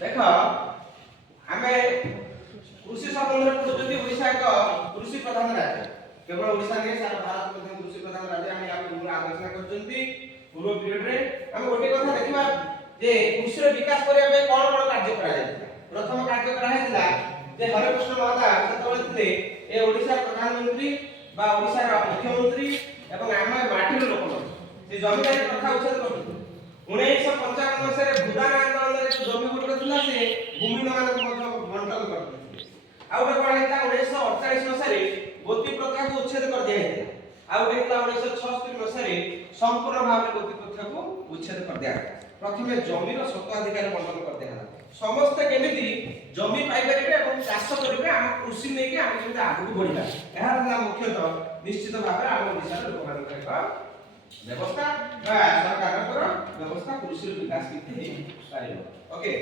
देख आमे कृषि संबंध में पढ़ुछथि ओडिशा एक कृषि प्रधान राज्य केवल ओडिशा नहीं सारा भारत में कृषि प्रधान राज्य हम या पूर्व आलोचना करछथि पूर्व पीरियड रे हम गोटे कथा देखिबा जे कृषि रो विकास करिया पे कोन कोन कार्य करा जाय प्रथम कार्य करा हेतला जे हरिकृष्ण महोदय सेतबेले थिले ए ओडिशा प्रधानमंत्री बा ओडिशा रो मुख्यमंत्री एवं आम माटी रो लोक से जमीदारी प्रथा उच्छेद करथि 1955 मसीह रे भूदान आंदोलन रे जमी गुडक थिला से भूमि मान को बंटन करथि आ उडे कोन हेता 1948 मसीह रे गोती प्रथा को उच्छेद कर दिया हेता आ उडे हेता 1966 मसीह रे संपूर्ण भाव रे गोती प्रथा को उच्छेद कर दिया प्रथमे जमी रो स्वत्वाधिकार बंटन कर दिया समस्त केमिति जमी पाई परिबे और चाष करिवे हम कृषि नै के हम केमिति आगु बढ़िबा एहार ना मुख्यतः निश्चित भाबे हम ओडिसा रो लोक मान का व्यवस्था बा सरकार व्यवस्था कृषि विकास की पारिबो ओके।